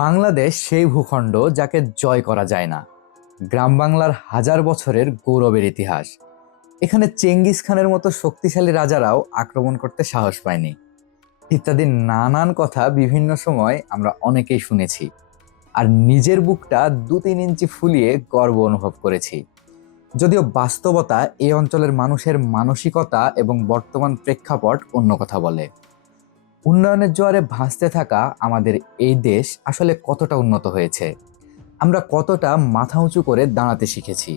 বাংলাদেশ সেই ভূখণ্ড যাকে জয় করা যায় না। গ্রাম বাংলার হাজার বছরের গৌরবের ইতিহাস। এখানে চেঙ্গিস খানের মতো শক্তিশালী রাজারাও আক্রমণ করতে সাহস পায়নি, ইত্যাদি নানান কথা বিভিন্ন সময় আমরা অনেকেই শুনেছি। আর নিজের বুকটা 2-3 ইঞ্চি ফুলিয়ে গর্ব অনুভব করেছি। যদিও বাস্তবতা এই অঞ্চলের মানুষের মানসিকতা এবং বর্তমান প্রেক্ষাপট অন্য কথা বলে। উন্নয়নের জোয়ারে ভাসতে থাকা আমাদের এই দেশ আসলে কতটা উন্নত হয়েছে, আমরা কতটা মাথা উঁচু করে দাঁড়াতে শিখেছি।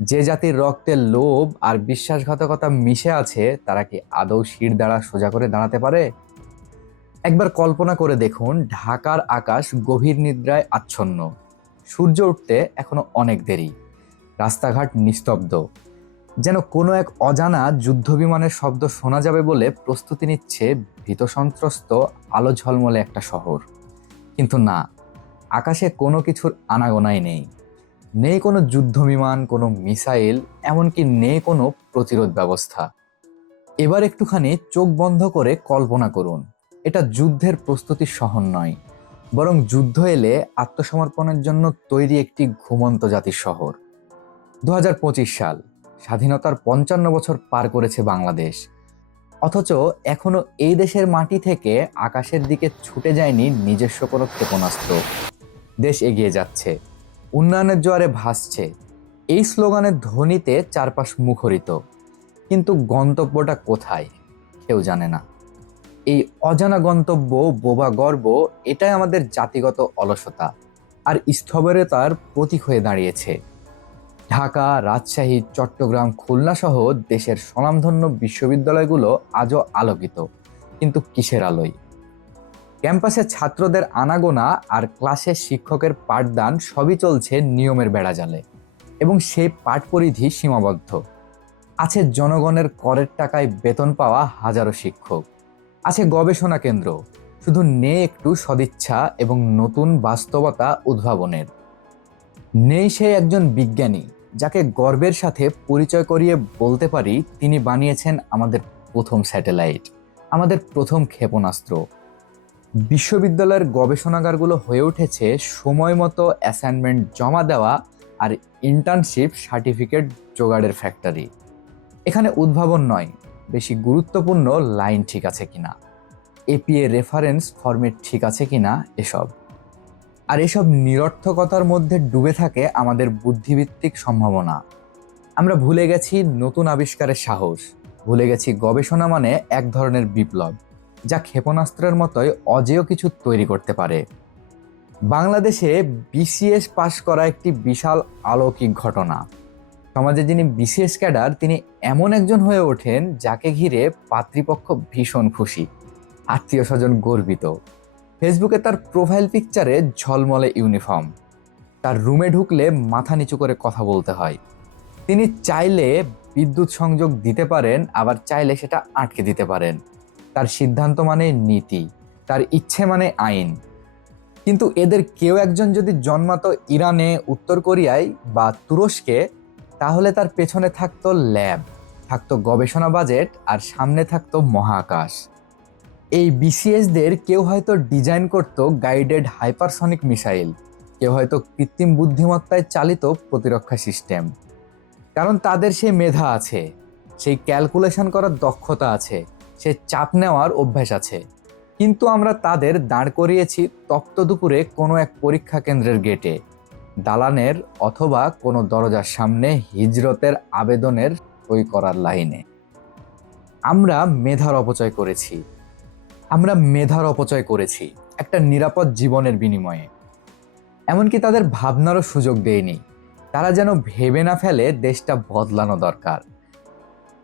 যে জাতির রক্তে লোভ আর বিশ্বাসঘাতকতা মিশে আছে, তারা কি আদৌ শির দ্বারা সোজা করে দাঁড়াতে পারে? একবার কল্পনা করে দেখুন, ঢাকার আকাশ গভীর নিদ্রায় আচ্ছন্ন, সূর্য উঠতে এখনো অনেক দেরি, রাস্তাঘাট নিস্তব্ধ, যেন কোনো এক অজানা যুদ্ধবিমানের শব্দ শোনা যাবে বলে প্রস্তুতি নিচ্ছে ভীত সন্ত্রস্ত আলো ঝলমলে একটা শহর। কিন্তু না, আকাশে কোনো কিছুর আনাগোনাই নেই। নেই কোনো যুদ্ধবিমান, কোনো মিসাইল, এমনকি নেই কোনো প্রতিরোধ ব্যবস্থা। এবার একটুখানি চোখ বন্ধ করে কল্পনা করুন, এটা যুদ্ধের প্রস্তুতির শহর নয়, বরং যুদ্ধ এলে আত্মসমর্পণের জন্য তৈরি একটি ঘুমন্ত জাতির শহর। 2025 সাল, স্বাধীনতার 55 বছর পার করেছে বাংলাদেশ। অথচ এখনো এই দেশের মাটি থেকে আকাশের দিকে ছুটে যায়নি নিজস্ব কোনো ক্ষেপণাস্ত্র। দেশ এগিয়ে যাচ্ছে, উন্নয়নের জোয়ারে ভাসছে, এই স্লোগানের ধ্বনিতে চারপাশ মুখরিত। কিন্তু গন্তব্যটা কোথায় কেউ জানে না। এই অজানা গন্তব্য, বোবা গর্ব, এটাই আমাদের জাতিগত অলসতা আর স্থবিরতার প্রতীক হয়ে দাঁড়িয়েছে। ঢাকা, রাজশাহী, চট্টগ্রাম, খুলনা সহ দেশের স্বনামধন্য বিশ্ববিদ্যালয়গুলো আজও আলোকিত, কিন্তু কিসের আলোয়? ক্যাম্পাসে ছাত্রদের আনাগোনা আর ক্লাসে শিক্ষকের পাঠদান সবই চলছে নিয়মের বেড়াজালে, এবং সেই পাঠ পরিধি সীমাবদ্ধ। আছে জনগণের করের টাকায় বেতন পাওয়া হাজারো শিক্ষক, আছে গবেষণা কেন্দ্র, শুধু নেই একটু সদিচ্ছা এবং নতুন বাস্তবতা উদ্ভাবনের। নেই সে একজন বিজ্ঞানী যাকে গর্বের সাথে পরিচয় করিয়ে বলতে পারি তিনি বানিয়েছেন আমাদের প্রথম স্যাটেলাইট, আমাদের প্রথম ক্ষেপণাস্ত্র। বিশ্ববিদ্যালয়ের গবেষণাগারগুলো হয়ে উঠেছে সময় মতো অ্যাসাইনমেন্ট জমা দেওয়া আর ইন্টার্নশিপ সার্টিফিকেট জোগাড়ের ফ্যাক্টরি। এখানে উদ্ভাবন নয়, বেশি গুরুত্বপূর্ণ লাইন ঠিক আছে কিনা, এপিএ রেফারেন্স ফরম্যাট ঠিক আছে কিনা, এসব। আর এসব নিরর্থকতার মধ্যে ডুবে থাকে আমাদের বুদ্ধিভিত্তিক সম্ভাবনা। আমরা ভুলে গেছি নতুন আবিষ্কারের সাহস, ভুলে গেছি গবেষণা মানে এক ধরনের বিপ্লব, যা ক্ষেপণাস্ত্রের মতোই অজেয় কিছু তৈরি করতে পারে। বাংলাদেশে বিসিএস পাশ করা একটি বিশাল অলৌকিক ঘটনা। সমাজে যিনি বিসিএস ক্যাডার, তিনি এমন একজন হয়ে ওঠেন যাকে ঘিরে পাত্রীপক্ষ ভীষণ খুশি, আত্মীয় স্বজন গর্বিত। ফেসবুকে তার প্রোফাইল পিকচারে ঝলমলে ইউনিফর্ম, তার রুমে ঢুকলে মাথা নিচু করে কথা বলতে হয়। তিনি চাইলে বিদ্যুৎ সংযোগ দিতে পারেন, আবার চাইলে সেটা আটকে দিতে পারেন। তার সিদ্ধান্ত মানে নীতি, তার ইচ্ছে মানে আইন। কিন্তু এদের কেউ একজন যদি জন্মাতো ইরানে, উত্তর কোরিয়ায় বা তুরস্কে, তাহলে তার পেছনে থাকতো ল্যাব, থাকতো গবেষণা বাজেট, আর সামনে থাকতো মহাকাশ। এই বিসিএসদের কেউ হয়তো ডিজাইন করতো গাইডেড হাইপারসনিক মিসাইল, কেউ হয়তো কৃত্রিম বুদ্ধিমত্তায় চালিত প্রতিরক্ষা সিস্টেম। কারণ তাদের সেই মেধা আছে, সেই ক্যালকুলেশন করার দক্ষতা আছে, সে চাপ নেওয়ার অভ্যাস আছে। কিন্তু আমরা তাদের দাঁড় করিয়েছি তপ্ত দুপুরে কোনো এক পরীক্ষা কেন্দ্রের গেটে, দালানের অথবা কোনো দরজার সামনে হিজরতের আবেদনের সই করার লাইনে। আমরা মেধার অপচয় করেছি, আমরা মেধার অপচয় করেছি একটা নিরাপদ জীবনের বিনিময়ে। এমনকি তাদের ভাবনারও সুযোগ দেয়নি, তারা যেন ভেবে না ফেলে দেশটা বদলানো দরকার।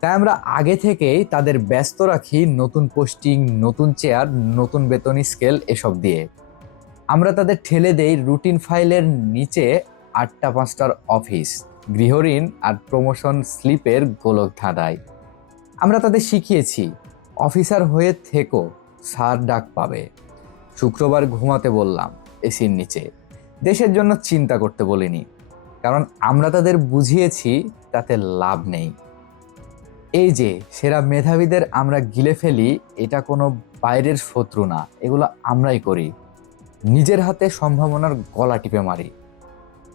তাই আমরা আগে থেকেই তাদের ব্যস্ত রাখি নতুন পোস্টিং, নতুন চেয়ার, নতুন বেতনি স্কেল, এসব দিয়ে। আমরা তাদের ঠেলে দেই রুটিন ফাইলের নিচে 8টা 5টার অফিস, গৃহঋণ আর প্রমোশন স্লিপের গোলক ধাঁধায়। আমরা তাদের শিখিয়েছি অফিসার হয়ে থেকো, স্যার ডাক পাবে। শুক্রবার ঘুমাতে বললাম এসির নিচে, দেশের জন্য চিন্তা করতে বলিনি। কারণ আমরা তাদের বুঝিয়েছি তাতে লাভ নেই। এই যে সেরা মেধাবীদের আমরা গিলে ফেলি, এটা কোনো বাইরের শত্রু না, এগুলো আমরাই করি। নিজের হাতে সম্ভাবনার গলা টিপে মারি।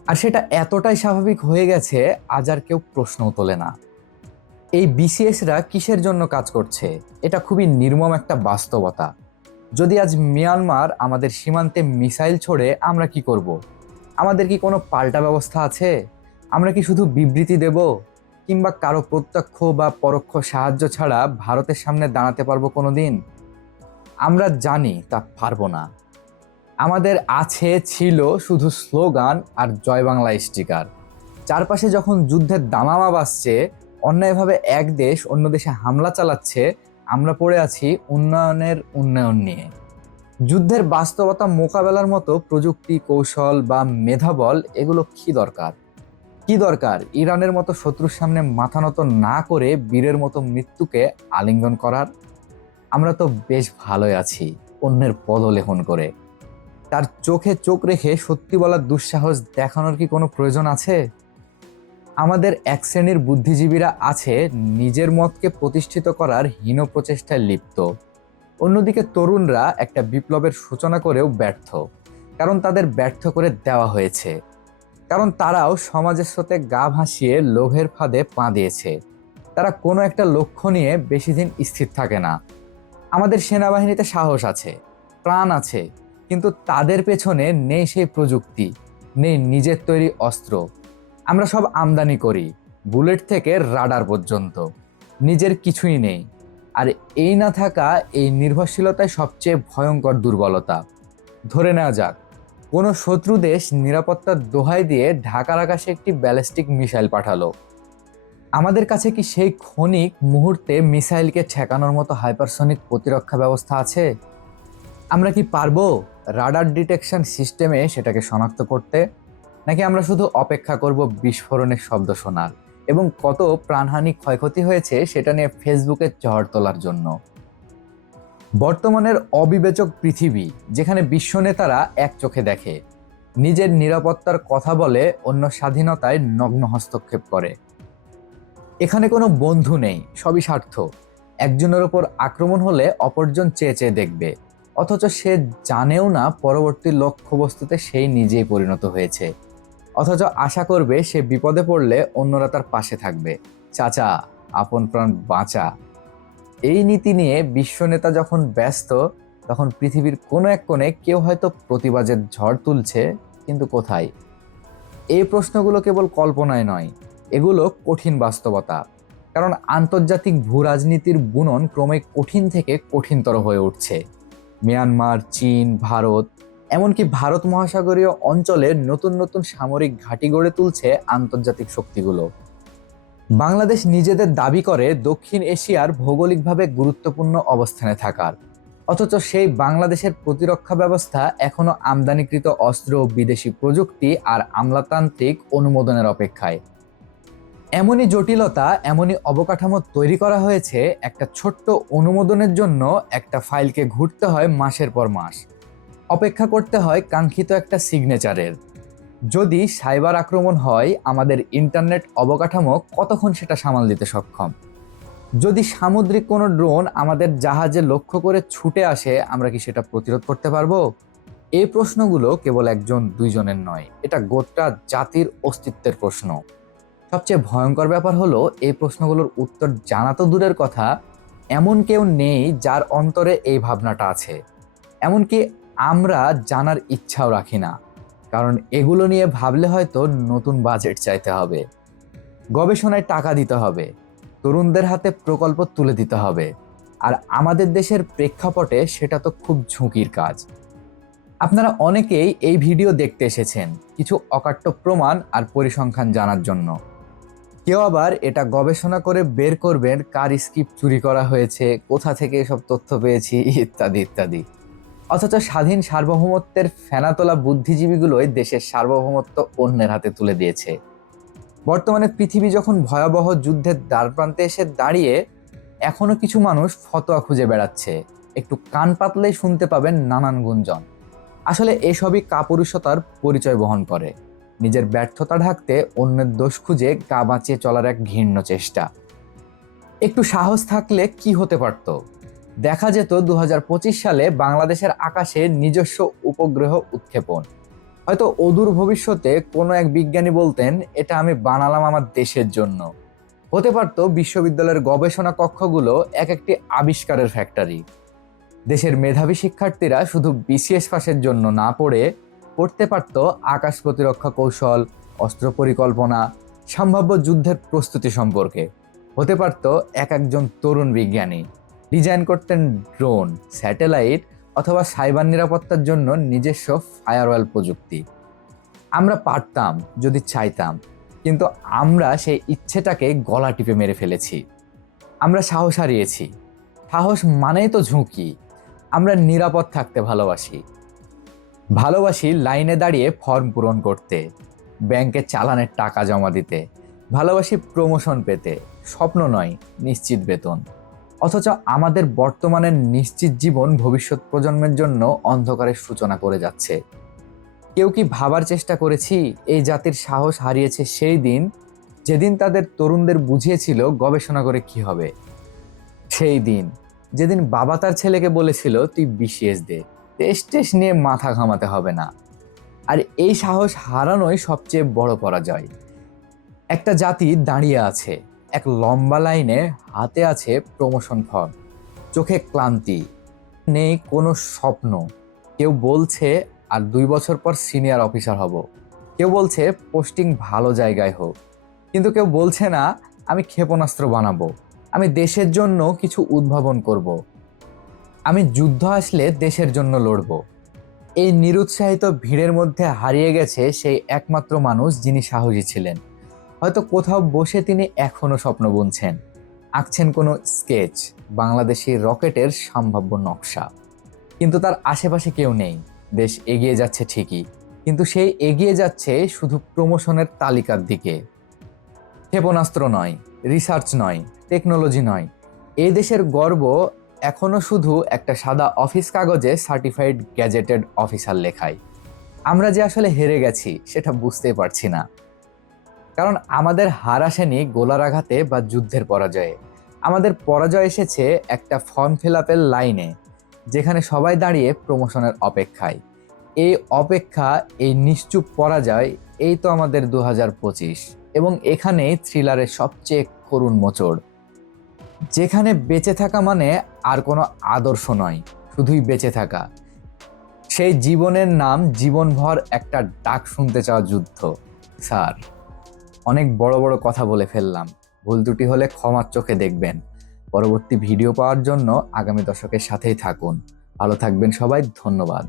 আর সেটা এতটাই স্বাভাবিক হয়ে গেছে, আজ আর কেউ প্রশ্নও তোলে না। এই বিসিএসরা কিসের জন্য কাজ করছে? এটা খুবই নির্মম একটা বাস্তবতা। যদি আজ মিয়ানমার আমাদের সীমান্তে মিসাইল ছোড়ে, আমরা কি করব? আমাদের কি কোনো পাল্টা ব্যবস্থা আছে? আমরা কি শুধু বিবৃতি দেব, কিংবা কারো প্রত্যক্ষ বা পরোক্ষ সাহায্য ছাড়া ভারতের সামনে দাঁড়াতে পারবো কোনোদিন? আমরা জানি তা পারবো না। আমাদের আছে, ছিল শুধু স্লোগান আর জয় বাংলা স্টিকার। চারপাশে যখন যুদ্ধের দামামা বাজছে, অন্যায়ভাবে এক দেশ অন্য দেশে হামলা চালাচ্ছে, আমরা পড়ে আছি উন্নয়ন নিয়ে। যুদ্ধের বাস্তবতা মোকাবেলার মতো প্রযুক্তি, কৌশল বা মেধাবল এগুলো কি দরকার? কি দরকার ইরানের মতো শত্রুর সামনে মাথা নত না করে বীরের মতো মৃত্যুকে আলিঙ্গন করার? আমরা তো বেশ ভালোই আছি অন্যের পদলেখন করে। তার চোখে চোখ রেখে সত্যি বলার দুঃসাহস দেখানোর কি কোনো প্রয়োজন আছে? আমাদের এক শ্রেণীর বুদ্ধিজীবীরা আছে নিজের মতকে প্রতিষ্ঠিত করার হীন প্রচেষ্টায় লিপ্ত। অন্যদিকে তরুণরা একটা বিপ্লবের সূচনা করেও ব্যর্থ, কারণ তাদের ব্যর্থ করে দেওয়া হয়েছে। কারণ তারাও সমাজের স্রোতে গা ভাসিয়ে লোভের ফাঁদে পা দিয়েছে। তারা কোনো একটা লক্ষ্য নিয়ে বেশি দিন স্থির থাকে না। আমাদের সেনাবাহিনীতে সাহস আছে, প্রাণ আছে, কিন্তু তাদের পেছনে নেই সেই প্রযুক্তি, নেই নিজের তৈরি অস্ত্র। আমরা সব আমদানি করি, বুলেট থেকে রাডার পর্যন্ত। নিজের কিছুই নেই। আর এই না থাকা, এই নির্ভরশীলতাই সবচেয়ে ভয়ঙ্কর দুর্বলতা। ধরে নেওয়া যাক, কোনো শত্রু দেশ নিরাপত্তার দোহাই দিয়ে ঢাকার আকাশে একটি ব্যালিস্টিক মিসাইল পাঠালো। আমাদের কাছে কি সেই ক্ষণিক মুহূর্তে মিসাইলকে ঠেকানোর মতো হাইপারসনিক প্রতিরক্ষা ব্যবস্থা আছে? আমরা কি পারবো রাডার ডিটেকশন সিস্টেমে সেটাকে শনাক্ত করতে? নাকি আমরা শুধু অপেক্ষা করব বিস্ফোরণের শব্দ শোনার এবং কত প্রাণহানি ক্ষয়ক্ষতি হয়েছে সেটা নিয়ে ফেসবুকে ঝড় তোলার জন্য? বর্তমানের অবিবেচক পৃথিবী, যেখানে বিশ্ব নেতারা এক চোখে দেখে, নিজের নিরাপত্তার কথা বলে, অন্য স্বাধীনতায় নগ্ন হস্তক্ষেপ করে। এখানে কোনো বন্ধু নেই, সবই স্বার্থ। একজনের ওপর আক্রমণ হলে অপরজন চেয়ে চেয়ে দেখবে, অথচ সে জানেও না পরবর্তী লক্ষ্যবস্তুতে সেই নিজেই পরিণত হয়েছে। অথচ আশা করবে সে বিপদে পড়লে অন্যরা তার পাশে থাকবে। চাচা, আপন প্রাণ বাঁচা। এই নীতি নিয়ে বিশ্ব নেতা যখন ব্যস্ত, তখন পৃথিবীর কোনো এক কোণে কেউ হয়তো প্রতিবাদের ঝড় তুলছে, কিন্তু কোথায়? এই প্রশ্নগুলো কেবল কল্পনায় নয়, এগুলো কঠিন বাস্তবতা। কারণ আন্তর্জাতিক ভূ রাজনীতির বুনন ক্রমে কঠিন থেকে কঠিনতর হয়ে উঠছে। মিয়ানমার, চীন, ভারত, এমনকি ভারত মহাসাগরীয় অঞ্চলে নতুন নতুন সামরিক ঘাঁটি গড়ে তুলছে আন্তর্জাতিক শক্তিগুলো। বাংলাদেশ নিজেদের দাবি করে দক্ষিণ এশিয়ার ভৌগোলিকভাবে গুরুত্বপূর্ণ অবস্থানে থাকার, অথচ সেই বাংলাদেশের প্রতিরক্ষা ব্যবস্থা এখনো আমদানিকৃত অস্ত্র, বিদেশি প্রযুক্তি আর আমলাতান্ত্রিক অনুমোদনের অপেক্ষায়। এমনই জটিলতা, এমনই অবকাঠামো তৈরি করা হয়েছে, একটা ছোট্ট অনুমোদনের জন্য একটা ফাইলকে ঘুরতে হয় মাসের পর মাস, অপেক্ষা করতে হয় কাঙ্ক্ষিত একটা সিগনেচারের। যদি সাইবার আক্রমণ হয়, আমাদের ইন্টারনেট অবকাঠামো কতক্ষণ সেটা সামাল দিতে সক্ষম? যদি সামুদ্রিক কোনো ড্রোন আমাদের জাহাজে লক্ষ্য করে ছুটে আসে, আমরা কি সেটা প্রতিরোধ করতে পারবো? এই প্রশ্নগুলো কেবল একজন দুইজনের নয়, এটা গোটা জাতির অস্তিত্বের প্রশ্ন। সবচেয়ে ভয়ঙ্কর ব্যাপার হলো, এই প্রশ্নগুলোর উত্তর জানা তো দূরের কথা, এমন কেউ নেই যার অন্তরে এই ভাবনাটা আছে। এমনকি আমরা জানার ইচ্ছাও রাখি না, কারণ এগুলো নিয়ে ভাবলে হয়তো নতুন বাজেট চাইতে হবে, গবেষণায় টাকা দিতে হবে, তরুণদের হাতে প্রকল্প তুলে দিতে হবে। আর আমাদের দেশের প্রেক্ষাপটে সেটা তো খুব ঝুঁকির কাজ। আপনারা অনেকেই এই ভিডিও দেখতে এসেছেন কিছু অকাট্য প্রমাণ আর পরিসংখ্যান জানার জন্য। কেউ আবার এটা গবেষণা করে বের করবেন কার স্ক্রিপ্ট চুরি করা হয়েছে, কোথা থেকে এসব তথ্য পেয়েছি, ইত্যাদি ইত্যাদি। অথচ স্বাধীন সার্বভৌমত্বের ফেনাতোলা বুদ্ধিজীবীগুলোই দেশের সার্বভৌমত্ব অন্যের হাতে তুলে দিয়েছে। বর্তমানে পৃথিবী যখন ভয়াবহ যুদ্ধের দ্বারপ্রান্তে এসে দাঁড়িয়ে, এখনো কিছু মানুষ ফতোয়া খুঁজে বেড়াচ্ছে। একটু কান পাতলেই শুনতে পাবেন নানান গুঞ্জন। আসলে এসবই কাপুরুষতার পরিচয় বহন করে, নিজের ব্যর্থতা ঢাকতে অন্যের দোষ খুঁজে গা বাঁচিয়ে চলার এক ঘৃণ্য চেষ্টা। একটু সাহস থাকলে কি হতে পারত? দেখা যেত 2025 সালে বাংলাদেশের আকাশে নিজস্ব উপগ্রহ উৎক্ষেপণ। হয়তো অদূর ভবিষ্যতে কোনো এক বিজ্ঞানী বলতেন, এটা আমি বানালাম আমার দেশের জন্য। হতে পারত বিশ্ববিদ্যালয়ের গবেষণা কক্ষগুলো এক একটি আবিষ্কারের ফ্যাক্টরি। দেশের মেধাবী শিক্ষার্থীরা শুধু বিসিএস পাসের জন্য না পড়তে পারত আকাশ প্রতিরক্ষা কৌশল, অস্ত্র পরিকল্পনা, সম্ভাব্য যুদ্ধের প্রস্তুতি সম্পর্কে। হতে পারত এক একজন তরুণ বিজ্ঞানী ডিজাইন করতেন ড্রোন, স্যাটেলাইট অথবা সাইবার নিরাপত্তার জন্য নিজস্ব ফায়ারওয়াল প্রযুক্তি। আমরা পারতাম যদি চাইতাম, কিন্তু আমরা সেই ইচ্ছেটাকে গলা টিপে মেরে ফেলেছি। আমরা সাহস হারিয়েছি। সাহস মানেই তো ঝুঁকি। আমরা নিরাপদ থাকতে ভালোবাসি লাইনে দাঁড়িয়ে ফর্ম পূরণ করতে, ব্যাংকে চালানের টাকা জমা দিতে, ভালোবাসি প্রমোশন পেতে, স্বপ্ন নয় নিশ্চিত বেতন। অথচ আমাদের বর্তমানের নিশ্চিত জীবন ভবিষ্যৎ প্রজন্মের জন্য অন্ধকারের সূচনা করে যাচ্ছে। কেউ কি ভাবার চেষ্টা করেছি এই জাতির সাহস হারিয়েছে সেই দিন যেদিন তাদের তরুণদের বুঝিয়েছিল গবেষণা করে কি হবে? সেই দিন যেদিন বাবা তার ছেলেকে বলেছিল, তুই বিসিএস দে, টেস্ট নিয়ে মাথা ঘামাতে হবে না। আর এই সাহস হারানোই সবচেয়ে বড় পরাজয়। একটা জাতি দাঁড়িয়ে আছে এক লম্বা লাইনে, হাতে আছে প্রমোশন ফর্ম, চোখে ক্লান্তি, নেই কোনো স্বপ্ন। কেউ বলছে আর 2 বছর পর সিনিয়র অফিসার হব, কেউ বলছে পোস্টিং ভালো জায়গায় হোক, কিন্তু কেউ বলছে না আমি ক্ষেপণাস্ত্র বানাবো, আমি দেশের জন্য কিছু উদ্ভাবন করব, আমি যুদ্ধ আসলে দেশের জন্য লড়ব। এই নিরুৎসাহিত ভিড়ের মধ্যে হারিয়ে গেছে সেই একমাত্র মানুষ যিনি সাহসী ছিলেন। হয়তো কোথাও বসে তিনি এখনো স্বপ্ন বুনছেন, আঁকছেন কোনো স্কেচ, বাংলাদেশি রকেটের সম্ভাব্য নকশা। কিন্তু তার আশেপাশে কেউ নেই। দেশ এগিয়ে যাচ্ছে ঠিকই, কিন্তু সেই এগিয়ে যাচ্ছে শুধু প্রমোশনের তালিকার দিকে। ক্ষেপণাস্ত্র নয়, রিসার্চ নয়, টেকনোলজি নয়। এই দেশের গর্ব এখনো শুধু একটা সাদা অফিস কাগজে সার্টিফাইড গ্যাজেটেড অফিসার লেখায়। আমরা যে আসলে হেরে গেছি সেটা বুঝতেই পারছি না। কারণ আমাদের হার আসেনি গোলার আঘাতে বা যুদ্ধের পরাজয়ে। আমাদের পরাজয় এসেছে একটা ফর্ম ফিল আপের লাইনে, যেখানে সবাই দাঁড়িয়ে প্রমোশনের অপেক্ষায়। এই অপেক্ষা, এই নিশ্চুপ পরাজয়, এই তো আমাদের 2025। এবং এখানে থ্রিলারের সবচেয়ে করুণ মোচড়, যেখানে বেঁচে থাকা মানে আর কোনো আদর্শ নয়, শুধুই বেঁচে থাকা। সেই জীবনের নাম জীবনভর একটা ডাক শুনতে চাওয়া যুদ্ধ। স্যার, অনেক বড় বড় কথা বলে ফেললাম। ভুল ত্রুটি হলে ক্ষমার চোখে দেখবেন। পরবর্তী ভিডিও পাওয়ার জন্য আগামী দশকের সাথেই থাকুন। ভালো থাকবেন সবাই, ধন্যবাদ।